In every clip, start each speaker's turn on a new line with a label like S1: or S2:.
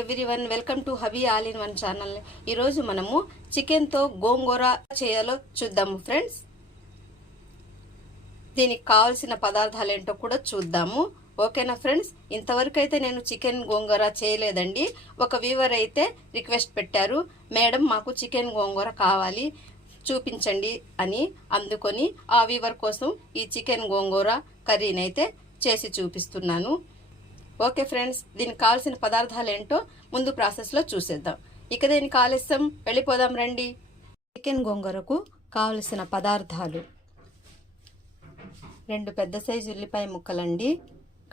S1: Everyone welcome to hobby all in one channel. ఈరోజు మనము చికెన్తో గోంగూర చేయాలో చూద్దాము ఫ్రెండ్స్. దీనికి కావాల్సిన పదార్థాలు ఏంటో కూడా చూద్దాము. ఓకేనా ఫ్రెండ్స్? ఇంతవరకు అయితే నేను చికెన్ గోంగూర చేయలేదండి. ఒక వీవర్ అయితే రిక్వెస్ట్ పెట్టారు మేడం మాకు చికెన్ గోంగూర కావాలి చూపించండి అని అందుకొని ఆ వీవర్ కోసం ఈ చికెన్ గోంగూర కర్రీని అయితే చేసి చూపిస్తున్నాను. ఓకే ఫ్రెండ్స్ దీనికి కావాల్సిన పదార్థాలు ఏంటో ముందు ప్రాసెస్లో చూసేద్దాం. ఇక దీనికి ఆలస్యం. వెళ్ళిపోదాం రండి. చికెన్ గోంగూరకు కావలసిన పదార్థాలు. రెండు పెద్ద సైజు ఉల్లిపాయ ముక్కలండి.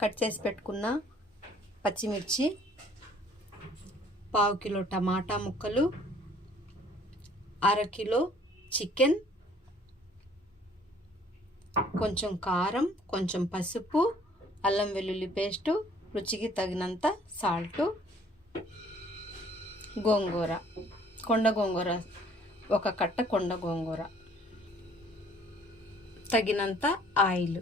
S1: కట్ చేసి పెట్టుకున్న పచ్చిమిర్చి పావు కిలో టమాటా ముక్కలు అర కిలో చికెన్ కొంచెం కారం కొంచెం పసుపు అల్లం వెల్లుల్లి పేస్టు రుచికి తగినంత సాల్టు గోంగూర కొండ గోంగూర ఒక కట్ట కొండ గోంగూర తగినంత ఆయిల్.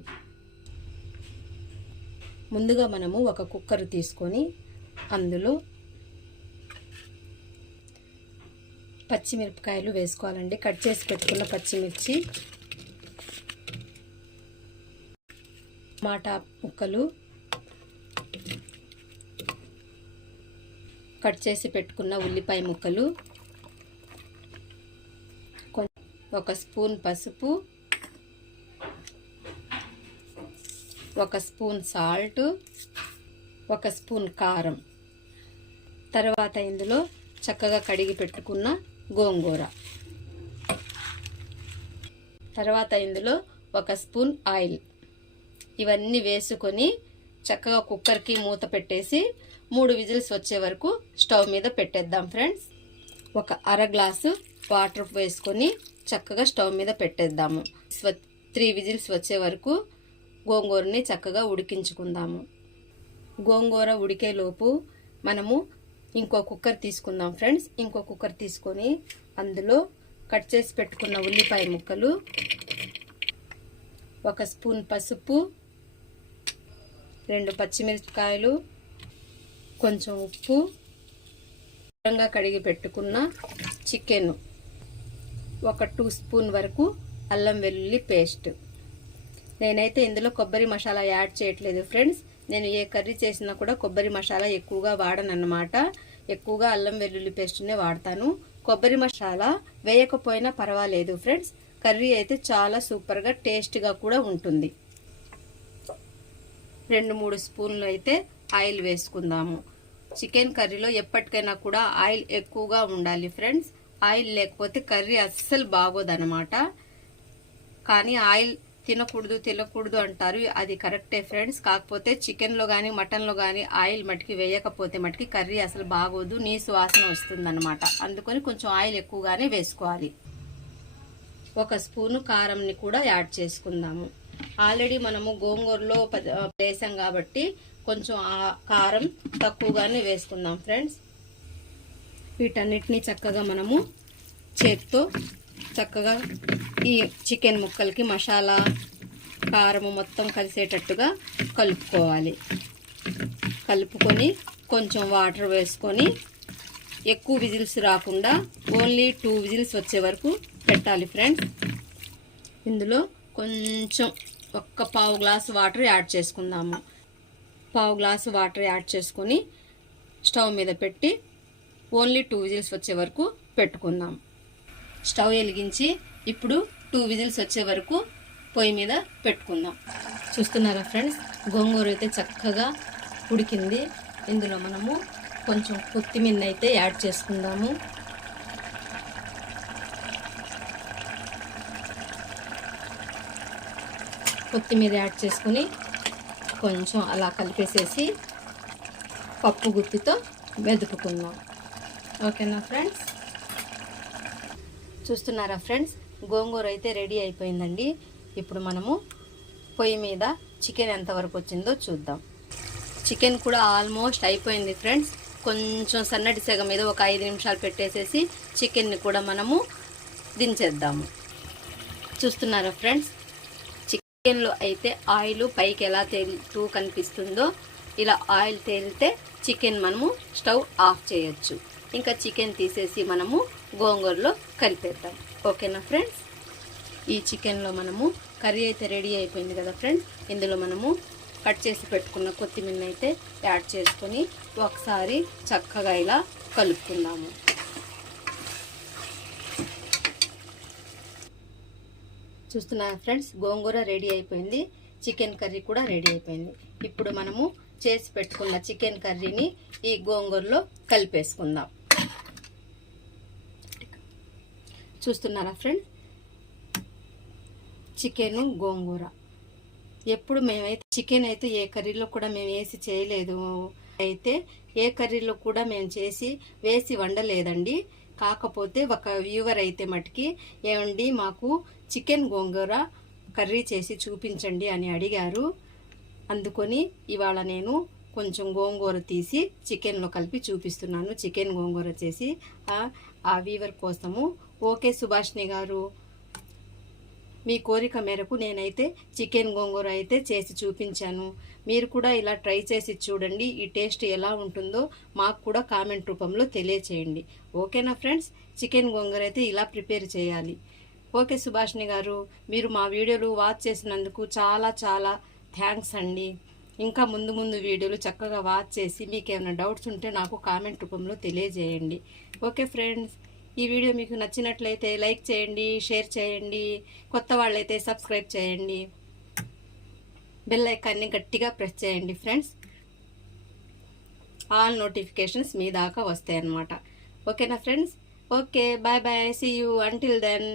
S1: ముందుగా మనము ఒక కుక్కర్ తీసుకొని అందులో పచ్చిమిరపకాయలు వేసుకోవాలండి. కట్ చేసి పెట్టుకున్న పచ్చిమిర్చి టమాటా ముక్కలు కట్ చేసి పెట్టుకున్న ఉల్లిపాయ ముక్కలు. ఒక స్పూన్ పసుపు. ఒక స్పూన్ సాల్ట్. ఒక స్పూన్ కారం. తర్వాత ఇందులో చక్కగా కడిగి పెట్టుకున్న గోంగూర. తర్వాత ఇందులో ఒక స్పూన్ ఆయిల్. ఇవన్నీ వేసుకొని చక్కగా కుక్కర్కి మూత పెట్టేసి మూడు విజిల్స్ వచ్చే వరకు స్టవ్ మీద పెట్టేద్దాం ఫ్రెండ్స్. ఒక అర గ్లాసు వాటర్ వేసుకొని చక్కగా స్టవ్ మీద పెట్టేద్దాము. త్రీ విజిల్స్ వచ్చే వరకు గోంగూరని చక్కగా ఉడికించుకుందాము. గోంగూర ఉడికేలోపు మనము ఇంకో కుక్కర్ తీసుకుందాం ఫ్రెండ్స్. ఇంకో కుక్కర్ తీసుకొని అందులో కట్ చేసి పెట్టుకున్న ఉల్లిపాయ ముక్కలు ఒక స్పూన్ పసుపు రెండు పచ్చిమిరపకాయలు కొంచెం ఉప్పు శుభ్రంగా కడిగి పెట్టుకున్న చికెన్. ఒక టూ స్పూన్ వరకు అల్లం వెల్లుల్లి పేస్ట్. నేనైతే ఇందులో కొబ్బరి మసాలా యాడ్ చేయట్లేదు ఫ్రెండ్స్. నేను ఏ కర్రీ చేసినా కూడా కొబ్బరి మసాలా ఎక్కువగా వాడనన్నమాట. ఎక్కువగా అల్లం వెల్లుల్లి పేస్ట్నే వాడతాను. కొబ్బరి మసాలా వేయకపోయినా పర్వాలేదు ఫ్రెండ్స్. కర్రీ అయితే చాలా సూపర్గా టేస్ట్గా కూడా ఉంటుంది. రెండు మూడు స్పూన్లు అయితే ఆయిల్ వేసుకుందాము. చికెన్ కర్రీలో ఎప్పటికైనా కూడా ఆయిల్ ఎక్కువగా ఉండాలి ఫ్రెండ్స్. ఆయిల్ లేకపోతే కర్రీ అస్సలు బాగోదనమాట కానీ ఆయిల్ తినకూడదు తినకూడదు అంటారు. అది కరెక్టే ఫ్రెండ్స్. కాకపోతే చికెన్లో కానీ మటన్లో కానీ ఆయిల్ మటుకి వేయకపోతే మటుకి కర్రీ అసలు బాగోదు. నీసు వాసన వస్తుందన్నమాట. అందుకని కొంచెం ఆయిల్ ఎక్కువగానే వేసుకోవాలి. ఒక స్పూను కారంని కూడా యాడ్ చేసుకుందాము. ఆల్రెడీ మనము గోంగూరలో వేసాం కాబట్టి కొంచెం కారం తక్కువగానే వేసుకుందాం ఫ్రెండ్స్. వీటన్నిటిని చక్కగా మనము చేత్తో చక్కగా ఈ చికెన్ ముక్కలకి మసాలా కారము మొత్తం కలిసేటట్టుగా కలుపుకోవాలి. కలుపుకొని కొంచెం వాటర్ వేసుకొని ఎక్కువ విజిల్స్ రాకుండా ఓన్లీ టూ విజిల్స్ వచ్చే వరకు పెట్టాలి ఫ్రెండ్స్. ఇందులో కొంచెం ఒక్క పావు గ్లాస్ వాటర్ యాడ్ చేసుకుందాము. పావు గ్లాసు వాటర్ యాడ్ చేసుకొని స్టవ్ మీద పెట్టి ఓన్లీ టూ విజిల్స్ వచ్చే వరకు పెట్టుకుందాం. స్టవ్ వెలిగించి ఇప్పుడు టూ విజిల్స్ వచ్చే వరకు పొయ్యి మీద పెట్టుకుందాం. చూస్తున్నారా ఫ్రెండ్స్? గోంగూర అయితే చక్కగా ఉడికింది. ఇందులో మనము కొంచెం కొత్తిమీర అయితే యాడ్ చేసుకుందాము. కొత్తిమీర యాడ్ చేసుకుని కొంచెం అలా కలిపేసేసి పప్పు గుత్తితో మెదుపుకుందాం. ఓకేనా ఫ్రెండ్స్? చూస్తున్నారా ఫ్రెండ్స్? గోంగూర అయితే రెడీ అయిపోయిందండి. ఇప్పుడు మనము పొయ్యి మీద చికెన్ ఎంతవరకు వచ్చిందో చూద్దాం. చికెన్ కూడా ఆల్మోస్ట్ అయిపోయింది ఫ్రెండ్స్. కొంచెం సన్నటి సెగ మీద ఒక ఐదు నిమిషాలు పెట్టేసేసి చికెన్ని కూడా మనము దించేద్దాము. చూస్తున్నారా ఫ్రెండ్స్? చికెన్లో అయితే ఆయిల్ పైకి ఎలా తేలుతూ కనిపిస్తుందో ఇలా ఆయిల్ తేలితే చికెన్ మనము స్టవ్ ఆఫ్ చేయొచ్చు. ఇంకా చికెన్ తీసేసి మనము గోంగూరలో కలిపేద్దాం. ఓకేనా ఫ్రెండ్స్? ఈ చికెన్లో మనము కర్రీ అయితే రెడీ అయిపోయింది కదా ఫ్రెండ్స్ ఇందులో మనము కట్ చేసి పెట్టుకున్న కొత్తిమీర అయితే యాడ్ చేసుకొని ఒకసారి చక్కగా ఇలా కలుపుకుందాము. చూస్తున్నా ఫ్రెండ్స్ గోంగూర రెడీ అయిపోయింది. చికెన్ కర్రీ కూడా రెడీ అయిపోయింది. ఇప్పుడు మనము చేసి పెట్టుకున్న చికెన్ కర్రీని ఈ గోంగూరలో కలిపేసుకుందాం. చూస్తున్నారా ఫ్రెండ్స్ చికెను గోంగూర. ఎప్పుడు మేమైతే చికెన్ అయితే ఏ కర్రీలో కూడా మేము వేసి చేయలేదు. అయితే ఏ కర్రీలో కూడా మేము చేసి వేసి వండలేదండి. కాకపోతే ఒక వ్యూవర్ అయితే మటుకి ఏమండి మాకు చికెన్ గోంగూర కర్రీ చేసి చూపించండి అని అడిగారు. అందుకొని ఇవాళ నేను కొంచెం గోంగూర తీసి చికెన్లో కలిపి చూపిస్తున్నాను. చికెన్ గోంగూర చేసి ఆ- వీవర్ కోసము. ఓకే సుభాష్ని గారు మీ కోరిక మేరకు నేనైతే చికెన్ గోంగూర అయితే చేసి చూపించాను. మీరు కూడా ఇలా ట్రై చేసి చూడండి ఈ టేస్ట్ ఎలా ఉంటుందో మాకు కూడా కామెంట్ రూపంలో తెలియచేయండి. ఓకేనా ఫ్రెండ్స్? చికెన్ గోంగూర అయితే ఇలా ప్రిపేర్ చేయాలి. ఓకే సుభాష్ని గారు మీరు మా వీడియోలు వాచ్ చేసినందుకు చాలా చాలా థ్యాంక్స్ అండి. ఇంకా ముందు ముందు వీడియోలు చక్కగా వాచ్ చేసి మీకు ఏమైనా డౌట్స్ ఉంటే నాకు కామెంట్ రూపంలో తెలియజేయండి. ఓకే ఫ్రెండ్స్ ఈ వీడియో మీకు నచ్చినట్లయితే లైక్ చేయండి షేర్ చేయండి కొత్త వాళ్ళైతే సబ్స్క్రైబ్ చేయండి. బెల్ ఐకాన్ని గట్టిగా ప్రెస్ చేయండి ఫ్రెండ్స్. ఆల్ నోటిఫికేషన్స్ మీ దాకా వస్తాయి అన్నమాట ఓకేనా friends? Okay bye bye see you until then